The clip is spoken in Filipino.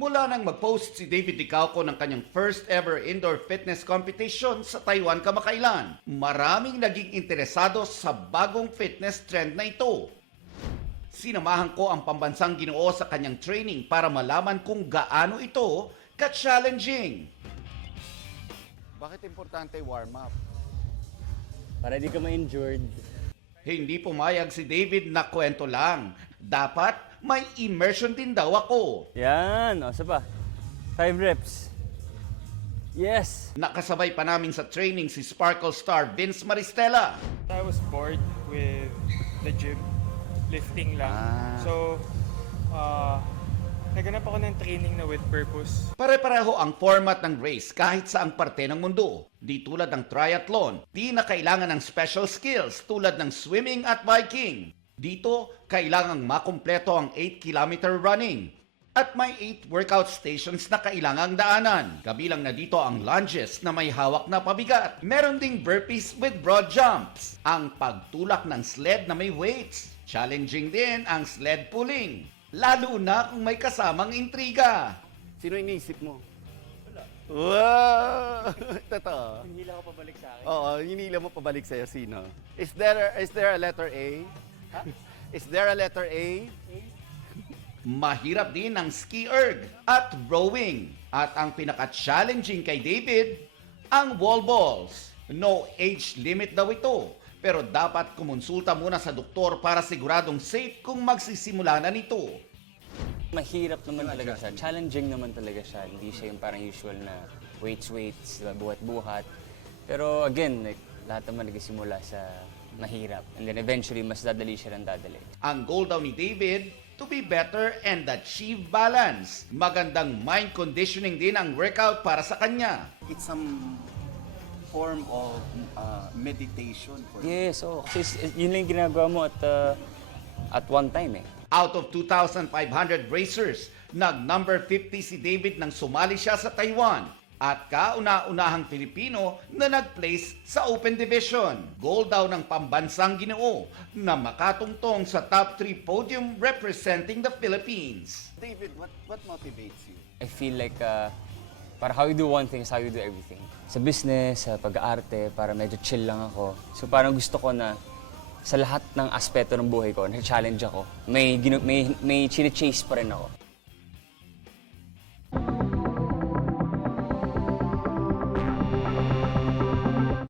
Mula nang mag-post si David Licauco ng kanyang first ever indoor fitness competition sa Taiwan kamakailan, maraming naging interesado sa bagong fitness trend na ito. Sinamahan ko ang pambansang Ginoo sa kanyang training para malaman kung gaano ito ka-challenging. Bakit importante warm-up? Para di ka ma-injured. Hindi pumayag si David na kwento lang. Dapat may immersion din daw ako. Yan, o, isa pa. 5 reps. Yes! Nakasabay pa namin sa training si Sparkle star Vince Maristella. I was bored with the gym, lifting lang. So, naganap ako ng training na with purpose. Pare-pareho ang format ng race kahit saang parte ng mundo. Di tulad ng triathlon, di na kailangan ng special skills tulad ng swimming at biking. Dito, kailangang makumpleto ang 8-kilometer running. At may 8 workout stations na kailangang daanan. Kabilang na dito ang lunges na may hawak na pabigat. Meron ding burpees with broad jumps. Ang pagtulak ng sled na may weights. Challenging din ang sled pulling. Lalo na kung may kasamang intriga. Sino iniisip mo? Wow! Totoo. Hinila ko pabalik sa akin. Oo, hinila mo pabalik sa'yo. Sino? Is there a letter A? Huh? Is there a letter A? Mahirap din ang ski erg at rowing. At ang pinaka-challenging kay David, ang wall balls. No age limit daw ito. Pero dapat kumonsulta muna sa doktor para siguradong safe kung magsisimula na nito. Mahirap naman talaga siya. Challenging naman talaga siya. Hindi siya yung parang usual na weights, buhat-buhat. Pero again, like, lahat naman nagsimula sa mahirap. And then eventually, mas dadali siya ng dadali. Ang goal daw ni David, to be better and achieve balance. Magandang mind conditioning din ang workout para sa kanya. It's some form of meditation for Yes, oh, kasi yun lang yung ginagawa mo at one time eh. Out of 2,500 racers, nag-number 50 si David nang sumali siya sa Taiwan. At kauna-unahang Pilipino na nag-place sa Open Division. Goal daw ng pambansang Ginoo na makatungtong sa top 3 podium representing the Philippines. David, what motivates you? I feel like para how you do one thing is how you do everything. Sa business, sa pag-aarte, para medyo chill lang ako. So parang gusto ko na sa lahat ng aspeto ng buhay ko, na-challenge ako. May chine-chase pa rin ako.